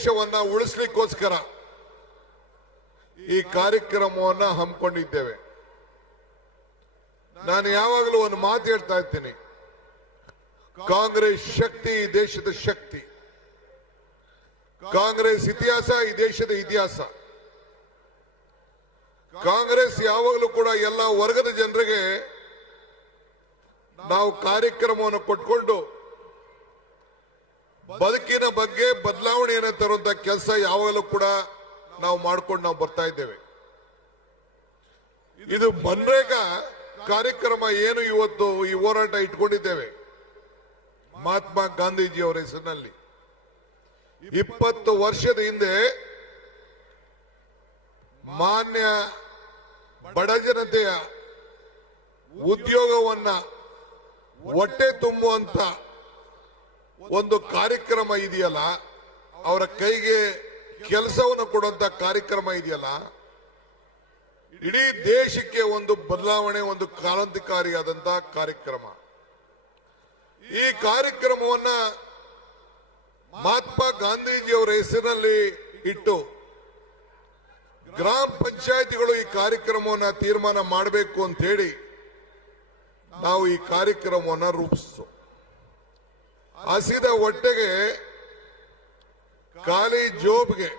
ದೇಶವನ್ನ ಉಳಿಸ್ಲಿಕ್ಕೋಸ್ಕರ ಈ ಕಾರ್ಯಕ್ರಮವನ್ನ ಹಮ್ಮಿಕೊಂಡಿದ್ದೇವೆ. ನಾನು ಯಾವಾಗಲೂ ಒಂದು ಮಾತು ಹೇಳ್ತಾ ಇರ್ತೀನಿ, ಕಾಂಗ್ರೆಸ್ ಶಕ್ತಿ ಈ ದೇಶದ ಶಕ್ತಿ, ಕಾಂಗ್ರೆಸ್ ಇತಿಹಾಸ ಈ ದೇಶದ ಇತಿಹಾಸ. ಕಾಂಗ್ರೆಸ್ ಯಾವಾಗಲೂ ಕೂಡ ಎಲ್ಲ ವರ್ಗದ ಜನರಿಗೆ ನಾವು ಕಾರ್ಯಕ್ರಮವನ್ನು ಕೊಟ್ಕೊಂಡು ಬದುಕಿನ ಬಗ್ಗೆ ಬದಲಾವಣೆಯನ್ನು ತರುವಂತ ಕೆಲಸ ಯಾವಾಗಲೂ ಕೂಡ ನಾವು ಮಾಡ್ಕೊಂಡು ಬರ್ತಾ ಇದ್ದೇವೆ. ಇದು ಮನ್ರೇಗಾ ಕಾರ್ಯಕ್ರಮ ಏನು ಇವತ್ತು ಈ ಹೋರಾಟ ಇಟ್ಕೊಂಡಿದ್ದೇವೆ ಮಹಾತ್ಮ ಗಾಂಧೀಜಿ ಅವರ ಹೆಸರಿನಲ್ಲಿ. 20 ವರ್ಷದ ಹಿಂದೆ ಮಾನ್ಯ ಬಡ ಜನತೆಯ ಉದ್ಯೋಗವನ್ನ ಹೊಟ್ಟೆ ತುಂಬುವಂತ ಒಂದು ಕಾರ್ಯಕ್ರಮ ಇದೆಯಲ್ಲ, ಅವರ ಕೈಗೆ ಕೆಲಸವನ್ನು ಕೊಡುವಂತ ಕಾರ್ಯಕ್ರಮ ಇದೆಯಲ್ಲ, ಇಡೀ ದೇಶಕ್ಕೆ ಒಂದು ಬದಲಾವಣೆ, ಒಂದು ಕ್ರಾಂತಿಕಾರಿಯಾದಂತಹ ಕಾರ್ಯಕ್ರಮ. ಈ ಕಾರ್ಯಕ್ರಮವನ್ನ ಮಹಾತ್ಮ ಗಾಂಧೀಜಿಯವರ ಹೆಸರಿನಲ್ಲಿ ಇಟ್ಟು ಗ್ರಾಮ ಪಂಚಾಯಿತಿಗಳು ಈ ಕಾರ್ಯಕ್ರಮವನ್ನ ತೀರ್ಮಾನ ಮಾಡಬೇಕು ಅಂತ ಹೇಳಿ ನಾವು ಈ ಕಾರ್ಯಕ್ರಮವನ್ನ ರೂಪಿಸಿತು. ಹಸಿದ ಹೊಟ್ಟೆಗೆ ಖಾಲಿ ಜೋಬ್ಗೆ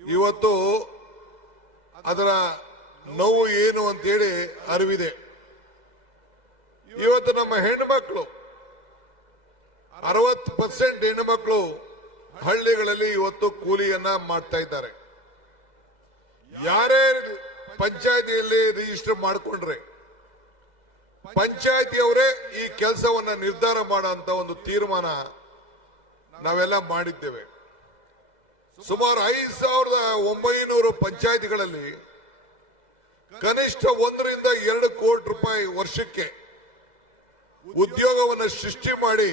ಇವತ್ತು ಅದರ ನೋವು ಏನು ಅಂತೇಳಿ ಅರಿವಿದೆ. ಇವತ್ತು ನಮ್ಮ ಹೆಣ್ಣುಮಕ್ಕಳು 60% ಹೆಣ್ಣುಮಕ್ಕಳು ಹಳ್ಳಿಗಳಲ್ಲಿ ಇವತ್ತು ಕೂಲಿಯನ್ನ ಮಾಡ್ತಾ ಇದ್ದಾರೆ. ಯಾರೇ ಪಂಚಾಯತಿಯಲ್ಲಿ ರಿಜಿಸ್ಟರ್ ಮಾಡಿಕೊಂಡ್ರೆ ಪಂಚಾಯತಿಯವರೇ ಈ ಕೆಲಸವನ್ನ ನಿರ್ಧಾರ ಮಾಡುವಂತ ಒಂದು ತೀರ್ಮಾನ ನಾವೆಲ್ಲ ಮಾಡಿದ್ದೇವೆ. ಸುಮಾರು 5,900 ಪಂಚಾಯತಿಗಳಲ್ಲಿ ಕನಿಷ್ಠ 1 ರಿಂದ 2 ಕೋಟಿ ರೂಪಾಯಿ ವರ್ಷಕ್ಕೆ ಉದ್ಯೋಗವನ್ನು ಸೃಷ್ಟಿ ಮಾಡಿ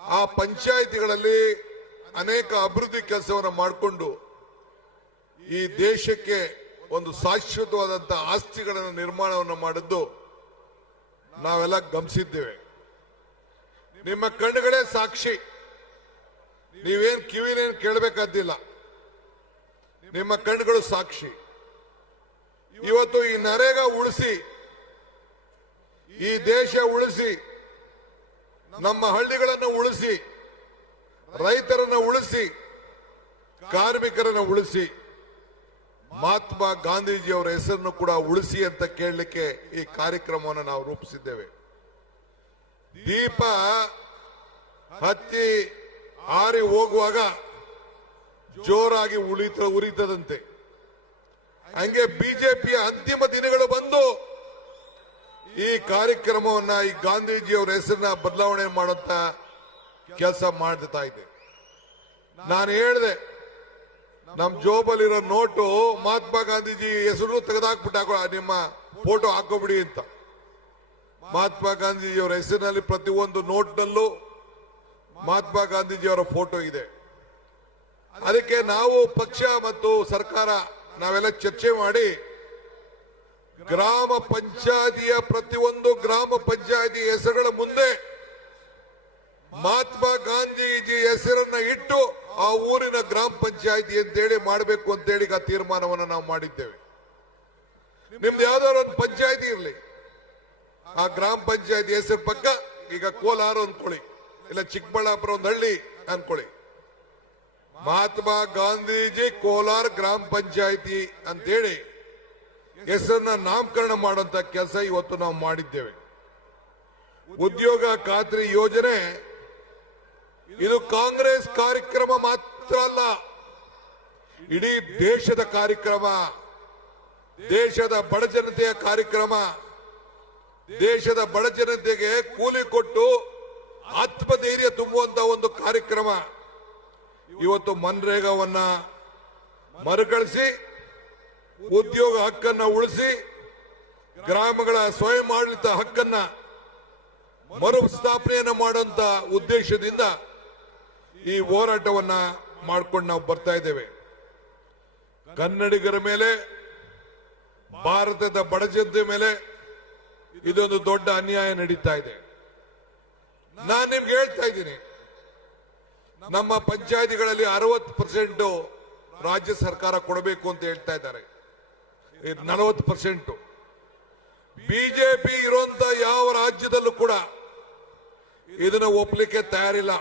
ಆ ಪಂಚಾಯತಿಗಳಲ್ಲಿ ಅನೇಕ ಅಭಿವೃದ್ಧಿ ಕೆಲಸವನ್ನು ಮಾಡಿಕೊಂಡು ಈ ದೇಶಕ್ಕೆ ಒಂದು ಶಾಶ್ವತವಾದಂತಹ ಆಸ್ತಿಗಳನ್ನು ನಿರ್ಮಾಣವನ್ನು ಮಾಡಿದ್ದು ನಾವೆಲ್ಲ ಗಮನಿಸಿದ್ದೇವೆ. ನಿಮ್ಮ ಕಣ್ಣುಗಳೇ ಸಾಕ್ಷಿ, ನೀವೇನ್ ಕಿವಿನೇನು ಕೇಳಬೇಕಾದಿಲ್ಲ, ನಿಮ್ಮ ಕಣ್ಣುಗಳು ಸಾಕ್ಷಿ. ಇವತ್ತು ಈ ನರೇಗಾ ಉಳಿಸಿ, ಈ ದೇಶ ಉಳಿಸಿ, ನಮ್ಮ ಹಳ್ಳಿಗಳನ್ನು ಉಳಿಸಿ, ರೈತರನ್ನು ಉಳಿಸಿ, ಕಾರ್ಮಿಕರನ್ನು ಉಳಿಸಿ, ಮಹಾತ್ಮ ಗಾಂಧೀಜಿಯವರ ಹೆಸರನ್ನು ಕೂಡ ಉಳಿಸಿ ಅಂತ ಕೇಳಲಿಕ್ಕೆ ಈ ಕಾರ್ಯಕ್ರಮವನ್ನು ನಾವು ರೂಪಿಸಿದ್ದೇವೆ. ದೀಪ ಹತ್ತಿ ಆರಿ ಹೋಗುವಾಗ ಜೋರಾಗಿ ಉರಿತದಂತೆ, ಹಂಗೆ ಬಿಜೆಪಿಯ ಅಂತಿಮ ದಿನಗಳು ಬಂದು ಈ ಕಾರ್ಯಕ್ರಮವನ್ನ, ಈ ಗಾಂಧೀಜಿಯವರ ಹೆಸರನ್ನ ಬದಲಾವಣೆ ಮಾಡುವಂತ ಕೆಲಸ ಮಾಡ್ತಾ ಇದೆ. ನಾನು ಹೇಳಿದೆ, ನಮ್ ಜೋಬಲ್ಲಿರೋ ನೋಟು ಮಹಾತ್ಮ ಗಾಂಧೀಜಿ ಹೆಸರು ತೆಗೆದಾಕ್ಬಿಟ್ಟ, ನಿಮ್ಮ ಫೋಟೋ ಹಾಕೋಬಿಡಿ ಅಂತ. ಮಹಾತ್ಮ ಗಾಂಧೀಜಿಯವರ ಹೆಸರಿನಲ್ಲಿ ಪ್ರತಿಯೊಂದು ನೋಟ್ನಲ್ಲೂ ಮಹಾತ್ಮ ಗಾಂಧೀಜಿಯವರ ಫೋಟೋ ಇದೆ. ಅದಕ್ಕೆ ನಾವು ಪಕ್ಷ ಮತ್ತು ಸರ್ಕಾರ ನಾವೆಲ್ಲ ಚರ್ಚೆ ಮಾಡಿ ಗ್ರಾಮ ಪಂಚಾಯತಿಯ ಪ್ರತಿಯೊಂದು ಗ್ರಾಮ ಪಂಚಾಯತಿ ಹೆಸರುಗಳ ಮುಂದೆ ಮಹಾತ್ಮ ಗಾಂಧೀಜಿ ಹೆಸರನ್ನ ಇಟ್ಟು ಆ ಊರಿನ ಗ್ರಾಮ ಪಂಚಾಯತಿ ಅಂತೇಳಿ ಮಾಡಬೇಕು ಅಂತೇಳಿ ಆ ತೀರ್ಮಾನವನ್ನು ನಾವು ಮಾಡಿದ್ದೇವೆ. ನಿಮ್ದು ಯಾವ್ದಾದ್ರು ಒಂದು ಪಂಚಾಯತಿ ಇರಲಿ, ಆ ಗ್ರಾಮ ಪಂಚಾಯತಿ ಹೆಸರು ಪಕ್ಕ, ಈಗ ಕೋಲಾರ ಅಂದ್ಕೊಳ್ಳಿ, ಇಲ್ಲ ಚಿಕ್ಕಬಳ್ಳಾಪುರ ಒಂದು ಹಳ್ಳಿ ಅನ್ಕೊಳ್ಳಿ, ಮಹಾತ್ಮ ಗಾಂಧೀಜಿ ಕೋಲಾರ ಗ್ರಾಮ ಪಂಚಾಯತಿ ಅಂತೇಳಿ ಹೆಸರನ್ನ ನಾಮಕರಣ ಮಾಡುವಂತ ಕೆಲಸ ಇವತ್ತು ನಾವು ಮಾಡಿದ್ದೇವೆ. ಉದ್ಯೋಗ ಖಾತ್ರಿ ಯೋಜನೆ ಇದು ಕಾಂಗ್ರೆಸ್ ಕಾರ್ಯಕ್ರಮ ಮಾತ್ರ ಅಲ್ಲ, ಇಡೀ ದೇಶದ ಕಾರ್ಯಕ್ರಮ, ದೇಶದ ಬಡ ಜನತೆಯ ಕಾರ್ಯಕ್ರಮ. ದೇಶದ ಬಡ ಜನತೆಗೆ ಕೂಲಿ ಕೊಟ್ಟು ಆತ್ಮಧೈರ್ಯ ತುಂಬುವಂತ ಒಂದು ಕಾರ್ಯಕ್ರಮ. ಇವತ್ತು ಮನ್ರೇಗಾವನ್ನ ಮರುಕಳಿಸಿ ಉದ್ಯೋಗ ಹಕ್ಕನ್ನ ಉಳಿಸಿ ಗ್ರಾಮಗಳ ಸ್ವಯಂ ಆಡಳಿತ ಹಕ್ಕನ್ನ ಮರುಸ್ಥಾಪನೆಯನ್ನು ಮಾಡುವಂತ ಉದ್ದೇಶದಿಂದ ಈ ಹೋರಾಟವನ್ನ ಮಾಡ್ಕೊಂಡು ನಾವು ಬರ್ತಾ ಇದ್ದೇವೆ. ಕನ್ನಡಿಗರ ಮೇಲೆ, ಭಾರತದ ಬಡ ಜನತೆ ಮೇಲೆ ಇದೊಂದು ದೊಡ್ಡ ಅನ್ಯಾಯ ನಡೀತಾ ಇದೆ. ನಾನು ನಿಮ್ಗೆ ಹೇಳ್ತಾ ಇದ್ದೀನಿ, ನಮ್ಮ ಪಂಚಾಯತಿಗಳಲ್ಲಿ 60% ರಾಜ್ಯ ಸರ್ಕಾರ ಕೊಡಬೇಕು ಅಂತ ಹೇಳ್ತಾ ಇದ್ದಾರೆ. 40% ಬಿಜೆಪಿ ಇರುವಂತ ಯಾವ ರಾಜ್ಯದಲ್ಲೂ ಕೂಡ ಇದನ್ನ ಒಪ್ಪಲಿಕ್ಕೆ ತಯಾರಿಲ್ಲ.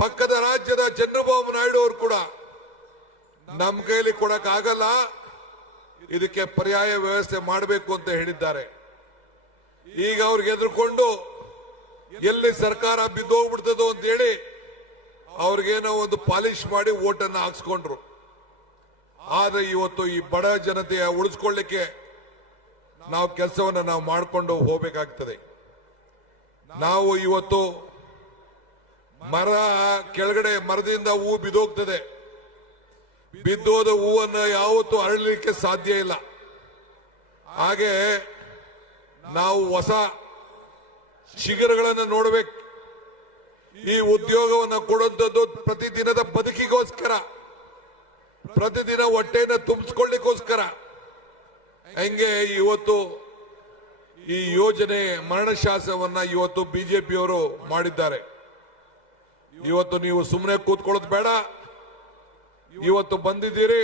ಪಕ್ಕದ ರಾಜ್ಯದ ಚಂದ್ರಬಾಬು ನಾಯ್ಡು ಅವರು ಕೂಡ ನಮ್ಮ ಕೈಲಿ ಕೊಡಕ್ ಆಗಲ್ಲ, ಇದಕ್ಕೆ ಪರ್ಯಾಯ ವ್ಯವಸ್ಥೆ ಮಾಡಬೇಕು ಅಂತ ಹೇಳಿದ್ದಾರೆ. ಈಗ ಅವ್ರಿಗೆ ಎದುರುಕೊಂಡು ಎಲ್ಲಿ ಸರ್ಕಾರ ಬಿದ್ದೋಗ್ಬಿಡ್ತದೋ ಅಂತ ಹೇಳಿ ಅವ್ರಿಗೇನೋ ಒಂದು ಪಾಲಿಶ್ ಮಾಡಿ ಓಟನ್ನು ಹಾಕ್ಸ್ಕೊಂಡ್ರು. ಆದ್ರೆ ಇವತ್ತು ಈ ಬಡ ಜನತೆಯ ಉಳಿಸ್ಕೊಳ್ಳಿಕ್ಕೆ ನಾವು ಕೆಲಸವನ್ನು ನಾವು ಮಾಡಿಕೊಂಡು ಹೋಗಬೇಕಾಗ್ತದೆ. ನಾವು ಇವತ್ತು ಮರ ಕೆಳಗಡೆ ಮರದಿಂದ ಹೂವು ಬಿದ್ದೋಗ್ತದೆ, ಬಿದ್ದೋದ ಹೂವನ್ನು ಯಾವತ್ತೂ ಅರಳಲಿಕ್ಕೆ ಸಾಧ್ಯ ಇಲ್ಲ. ಹಾಗೆ ನಾವು ಹೊಸ ಶಿಖರಗಳನ್ನು ನೋಡಬೇಕು. ಈ ಉದ್ಯೋಗವನ್ನು ಕೊಡುವಂಥದ್ದು ಪ್ರತಿದಿನದ ಬದುಕಿಗೋಸ್ಕರ, ಪ್ರತಿದಿನ ಹೊಟ್ಟೆಯನ್ನು ತುಂಬಿಸ್ಕೊಳ್ಳಿಕ್ಕೋಸ್ಕರ. ಹಂಗೆ ಇವತ್ತು ಈ ಯೋಜನೆ ಮರಣಶಾಸನವನ್ನ ಇವತ್ತು ಬಿಜೆಪಿಯವರು ಮಾಡಿದ್ದಾರೆ. ಇವತ್ತು ನೀವು ಸುಮ್ಮನೆ ಕೂತ್ಕೊಳ್ಳೋದು ಬೇಡ, ಇವತ್ತು ಬಂದಿದ್ದೀರಿ,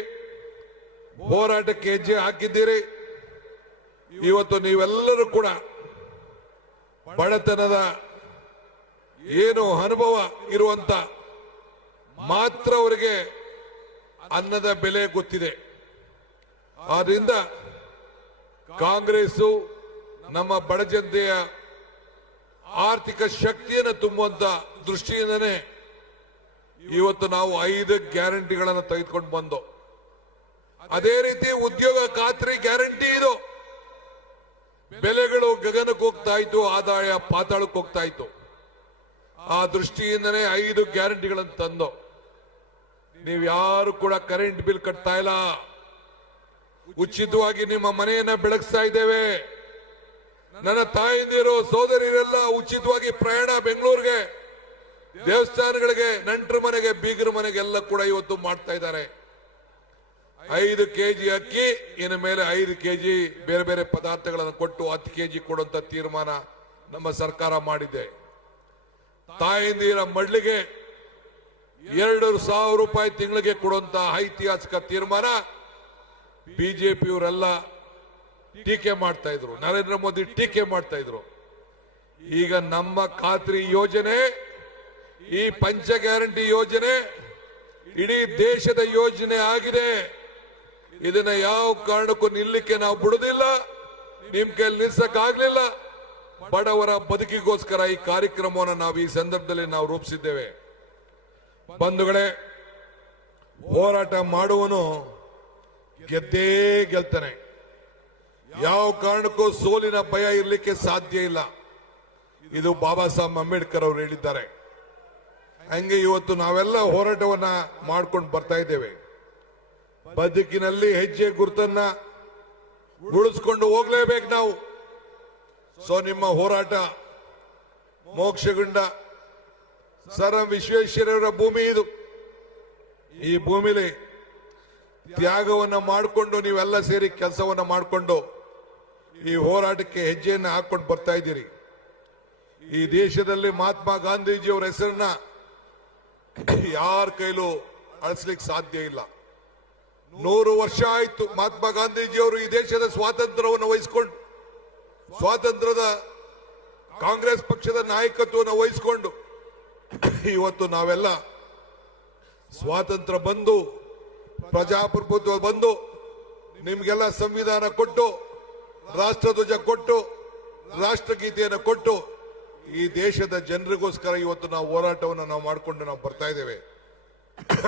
ಹೋರಾಟಕ್ಕೆ ಹೆಜ್ಜೆ ಹಾಕಿದ್ದೀರಿ. ಇವತ್ತು ನೀವೆಲ್ಲರೂ ಕೂಡ ಬಡತನದ ಏನು ಅನುಭವ ಇರುವಂತ ಮಾತ್ರ ಅವರಿಗೆ ಅನ್ನದ ಬೆಲೆ ಗೊತ್ತಿದೆ. ಆದ್ರಿಂದ ಕಾಂಗ್ರೆಸ್ ನಮ್ಮ ಬಡ ಜನತೆಯ ಆರ್ಥಿಕ ಶಕ್ತಿಯನ್ನು ತುಂಬುವಂತ ದೃಷ್ಟಿಯಿಂದನೇ ಇವತ್ತು ನಾವು 5 ಗ್ಯಾರಂಟಿಗಳನ್ನು ತೆಗೆದುಕೊಂಡು ಬಂದು, ಅದೇ ರೀತಿ ಉದ್ಯೋಗ ಖಾತ್ರಿ ಗ್ಯಾರಂಟಿ ಇದು. ಬೆಲೆಗಳು ಗಗನಕ್ಕೆ ಹೋಗ್ತಾ ಇತ್ತು, ಆದಾಯ ಪಾತಾಳಕ್ಕೆ ಹೋಗ್ತಾ ಇತ್ತು. ಆ ದೃಷ್ಟಿಯಿಂದನೇ 5 ಗ್ಯಾರಂಟಿಗಳನ್ನು ತಂದು, ನೀವು ಯಾರು ಕೂಡ ಕರೆಂಟ್ ಬಿಲ್ ಕಟ್ತಾ ಇಲ್ಲ, ಉಚಿತವಾಗಿ ನಿಮ್ಮ ಮನೆಯನ್ನ ಬೆಳಗಿಸ್ತಾ ಇದ್ದೇವೆ. ನನ್ನ ತಾಯಿಂದಿರು ಸೋದರಿಯರೆಲ್ಲ ಉಚಿತವಾಗಿ ಪ್ರಯಾಣ ಬೆಂಗಳೂರಿಗೆ, ದೇವಸ್ಥಾನಗಳಿಗೆ, ನೆಂಟರ ಮನೆಗೆ, ಬೀಗರ ಮನೆಗೆಲ್ಲ ಕೂಡ ಇವತ್ತು ಮಾಡ್ತಾ ಇದ್ದಾರೆ. 5 ಕೆಜಿ ಅಕ್ಕಿ, ಇನ್ನು ಮೇಲೆ 5 ಕೆಜಿ ಬೇರೆ ಬೇರೆ ಪದಾರ್ಥಗಳನ್ನು ಕೊಟ್ಟು 10 ಕೆಜಿ ಕೊಡುವಂತ ತೀರ್ಮಾನ ನಮ್ಮ ಸರ್ಕಾರ ಮಾಡಿದೆ. ತಾಯಿಂದಿರ ಮಡ್ಲಿಗೆ 2,000 ರೂಪಾಯಿ ತಿಂಗಳಿಗೆ ಕೊಡುವಂತ ಐತಿಹಾಸಿಕ ತೀರ್ಮಾನ ಬಿಜೆಪಿಯವರೆಲ್ಲ ಟೀಕೆ ಮಾಡ್ತಾ ಇದ್ರು, ನರೇಂದ್ರ ಮೋದಿ ಟೀಕೆ ಮಾಡ್ತಾ ಇದ್ರು. ಈಗ ನಮ್ಮ ಖಾತ್ರಿ ಯೋಜನೆ, ಈ ಪಂಚ ಗ್ಯಾರಂಟಿ ಯೋಜನೆ ಇಡೀ ದೇಶದ ಯೋಜನೆ ಆಗಿದೆ. ಇದನ್ನ ಯಾವ ಕಾರಣಕ್ಕೂ ನಿಲ್ಲಕ್ಕೆ ನಾವು ಬಿಡುದಿಲ್ಲ, ನಿಮ್ ಕೈಯಲ್ಲಿ ನಿಲ್ಸಕ್ ಆಗ್ಲಿಲ್ಲ. ಬಡವರ ಬದುಕಿಗೋಸ್ಕರ ಈ ಕಾರ್ಯಕ್ರಮವನ್ನು ನಾವು ಈ ಸಂದರ್ಭದಲ್ಲಿ ನಾವು ರೂಪಿಸಿದ್ದೇವೆ. ಬಂಧುಗಳೇ, ಹೋರಾಟ ಮಾಡುವನು ಗೆದ್ದೇ ಗೆಲ್ತಾನೆ. ಯಾವ ಕಾರಣಕ್ಕೂ ಸೋಲಿನ ಭಯ ಇರಲಿಕ್ಕೆ ಸಾಧ್ಯ ಇಲ್ಲ. ಇದು ಬಾಬಾ ಸಾಹೇಬ್ ಅಂಬೇಡ್ಕರ್ ಅವರು ಹೇಳಿದ್ದಾರೆ. ಹಂಗೆ ಇವತ್ತು ನಾವೆಲ್ಲ ಹೋರಾಟವನ್ನ ಮಾಡ್ಕೊಂಡು ಬರ್ತಾ ಇದ್ದೇವೆ. ಬದುಕಿನಲ್ಲಿ ಹೆಜ್ಜೆ ಗುರುತನ್ನ ಉಳಿಸ್ಕೊಂಡು ಹೋಗ್ಲೇಬೇಕು ನಾವು. ಸೊ ನಿಮ್ಮ ಹೋರಾಟ ಮೋಕ್ಷಗುಂಡ ಸರ್ ಎಂ ವಿಶ್ವೇಶ್ವರಯ್ಯನವರ ಭೂಮಿ ಇದು. ಈ ಭೂಮಿಲಿ ತ್ಯಾಗವನ್ನ ಮಾಡಿಕೊಂಡು ನೀವೆಲ್ಲ ಸೇರಿ ಕೆಲಸವನ್ನ ಮಾಡಿಕೊಂಡು ಈ ಹೋರಾಟಕ್ಕೆ ಹೆಜ್ಜೆಯನ್ನು ಹಾಕೊಂಡು ಬರ್ತಾ ಇದ್ದೀರಿ. ಈ ದೇಶದಲ್ಲಿ ಮಹಾತ್ಮ ಗಾಂಧೀಜಿಯವರ ಹೆಸರನ್ನ ಯಾರ ಕೈಲೂ ಅಳಿಸ್ಲಿಕ್ಕೆ ಸಾಧ್ಯ ಇಲ್ಲ. 100 ವರ್ಷ ಆಯ್ತು ಮಹಾತ್ಮ ಗಾಂಧೀಜಿಯವರು ಈ ದೇಶದ ಸ್ವಾತಂತ್ರ್ಯವನ್ನು ವಹಿಸಿಕೊಂಡು, ಸ್ವಾತಂತ್ರ್ಯದ ಕಾಂಗ್ರೆಸ್ ಪಕ್ಷದ ನಾಯಕತ್ವವನ್ನು ವಹಿಸಿಕೊಂಡು ಇವತ್ತು ನಾವೆಲ್ಲ ಸ್ವಾತಂತ್ರ್ಯ ಬಂದು, ಪ್ರಜಾಪ್ರಭುತ್ವ ಬಂದು, ನಿಮ್ಗೆಲ್ಲ ಸಂವಿಧಾನ ಕೊಟ್ಟು, ರಾಷ್ಟ್ರಧ್ವಜ ಕೊಟ್ಟು, ರಾಷ್ಟ್ರಗೀತೆಯನ್ನು ಕೊಟ್ಟು ಈ ದೇಶದ ಜನರಿಗೋಸ್ಕರ ಇವತ್ತು ನಾವು ಹೋರಾಟವನ್ನು ನಾವು ಮಾಡಿಕೊಂಡು ನಾವು ಬರ್ತಾ ಇದ್ದೇವೆ.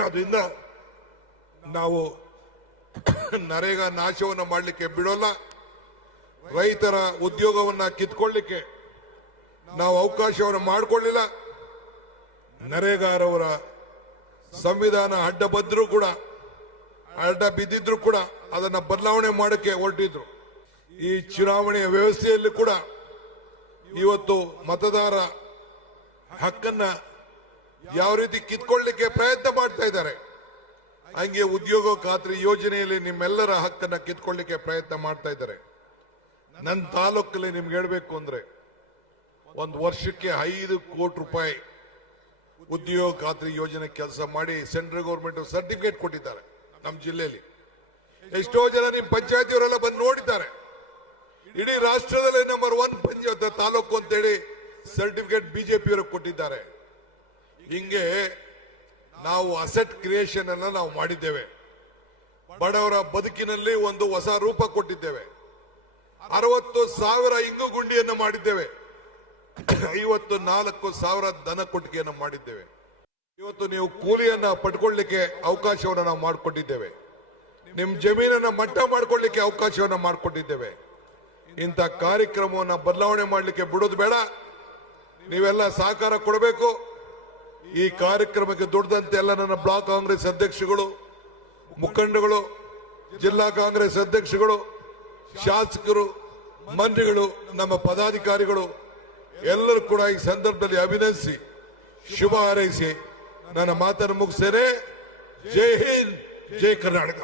ಅದರಿಂದ ನಾವು ನರೇಗಾ ನಾಶವನ್ನು ಮಾಡಲಿಕ್ಕೆ ಬಿಡೋಲ್ಲ. ರೈತರ ಉದ್ಯೋಗವನ್ನ ಕಿತ್ಕೊಳ್ಳಿಕ್ಕೆ ನಾವು ಅವಕಾಶವನ್ನು ಮಾಡಿಕೊಳ್ಳಿಲ್ಲ. ನರೇಗಾರವರ ಸಂವಿಧಾನ ಅಡ್ಡ ಬಿದ್ದಿದ್ರು ಕೂಡ ಅದನ್ನ ಬದಲಾವಣೆ ಮಾಡಕ್ಕೆ ಹೊರಟಿದ್ರು. ಈ ಚುನಾವಣೆಯ ವ್ಯವಸ್ಥೆಯಲ್ಲಿ ಕೂಡ ಇವತ್ತು ಮತದಾರ ಹಕ್ಕನ್ನ ಯಾವ ರೀತಿ ಕಿತ್ಕೊಳ್ಳಿಕ್ಕೆ ಪ್ರಯತ್ನ ಮಾಡ್ತಾ ಇದ್ದಾರೆ, ಹಂಗೆ ಉದ್ಯೋಗ ಖಾತ್ರಿ ಯೋಜನೆಯಲ್ಲಿ ನಿಮ್ಮೆಲ್ಲರ ಹಕ್ಕನ್ನ ಕಿತ್ಕೊಳ್ಳಿಕ್ಕೆ ಪ್ರಯತ್ನ ಮಾಡ್ತಾ ಇದ್ದಾರೆ. ನನ್ನ ತಾಲೂಕಲ್ಲಿ ನಿಮ್ಗೆ ಹೇಳ್ಬೇಕು ಅಂದ್ರೆ ಒಂದು ವರ್ಷಕ್ಕೆ 5 ಕೋಟಿ ರೂಪಾಯಿ ಉದ್ಯೋಗ ಖಾತ್ರಿ ಯೋಜನೆ ಕೆಲಸ ಮಾಡಿ ಸೆಂಟ್ರಲ್ ಗೌರ್ಮೆಂಟ್ ಸರ್ಟಿಫಿಕೇಟ್ ಕೊಟ್ಟಿದ್ದಾರೆ. ನಮ್ಮ ಜಿಲ್ಲೆಯಲ್ಲಿ ಎಷ್ಟೋ ಜನ ನಿಮ್ಮ ಪಂಚಾಯತಿಯವರೆಲ್ಲ ಬಂದು ನೋಡಿದ್ದಾರೆ. ಇಡೀ ರಾಷ್ಟ್ರದಲ್ಲೇ ನಂಬರ್ 1 ಪಂಚಾಯತ್ ತಾಲೂಕು ಅಂತೇಳಿ ಸರ್ಟಿಫಿಕೇಟ್ ಬಿಜೆಪಿಯವರು ಕೊಟ್ಟಿದ್ದಾರೆ. ಹಿಂಗೆ ನಾವು ಅಸೆಟ್ ಕ್ರಿಯೇಷನ್ ಅನ್ನ ನಾವು ಮಾಡಿದ್ದೇವೆ. ಬಡವರ ಬದುಕಿನಲ್ಲಿ ಒಂದು ಹೊಸ ರೂಪ ಕೊಟ್ಟಿದ್ದೇವೆ. 60,000 ಇಂಗು ಗುಂಡಿಯನ್ನು ಮಾಡಿದ್ದೇವೆ. 54,000 ದನ ಕೊಟ್ಟಿಗೆಯನ್ನು ಮಾಡಿದ್ದೇವೆ. ಇವತ್ತು ನೀವು ಕೂಲಿಯನ್ನ ಪಡ್ಕೊಳ್ಳಿಕ್ಕೆ ಅವಕಾಶವನ್ನು ನಾವು ಮಾಡಿಕೊಟ್ಟಿದ್ದೇವೆ. ನಿಮ್ ಜಮೀನನ್ನ ಮಟ್ಟ ಮಾಡ್ಕೊಳ್ಳಿಕ್ಕೆ ಅವಕಾಶವನ್ನು ಮಾಡಿಕೊಟ್ಟಿದ್ದೇವೆ. ಇಂಥ ಕಾರ್ಯಕ್ರಮವನ್ನು ಬದಲಾವಣೆ ಮಾಡಲಿಕ್ಕೆ ಬಿಡೋದು ಬೇಡ. ನೀವೆಲ್ಲ ಸಹಕಾರ ಕೊಡಬೇಕು. ಈ ಕಾರ್ಯಕ್ರಮಕ್ಕೆ ದುಡ್ದಂತೆ ಎಲ್ಲ ನನ್ನ ಬ್ಲಾಕ್ ಕಾಂಗ್ರೆಸ್ ಅಧ್ಯಕ್ಷಗಳು, ಮುಖಂಡಗಳು, ಜಿಲ್ಲಾ ಕಾಂಗ್ರೆಸ್ ಅಧ್ಯಕ್ಷಗಳು, ಶಾಸಕರು, ಮಂತ್ರಿಗಳು, ನಮ್ಮ ಪದಾಧಿಕಾರಿಗಳು ಎಲ್ಲರೂ ಕೂಡ ಈ ಸಂದರ್ಭದಲ್ಲಿ ಅಭಿನಂದಿಸಿ ಶುಭ ಹಾರೈಸಿ ನನ್ನ ಮಾತನ್ನು ಮುಗಿಸ್ತೇನೆ. ಜೈ ಹಿಂದ್, ಜೈ ಕರ್ನಾಟಕ.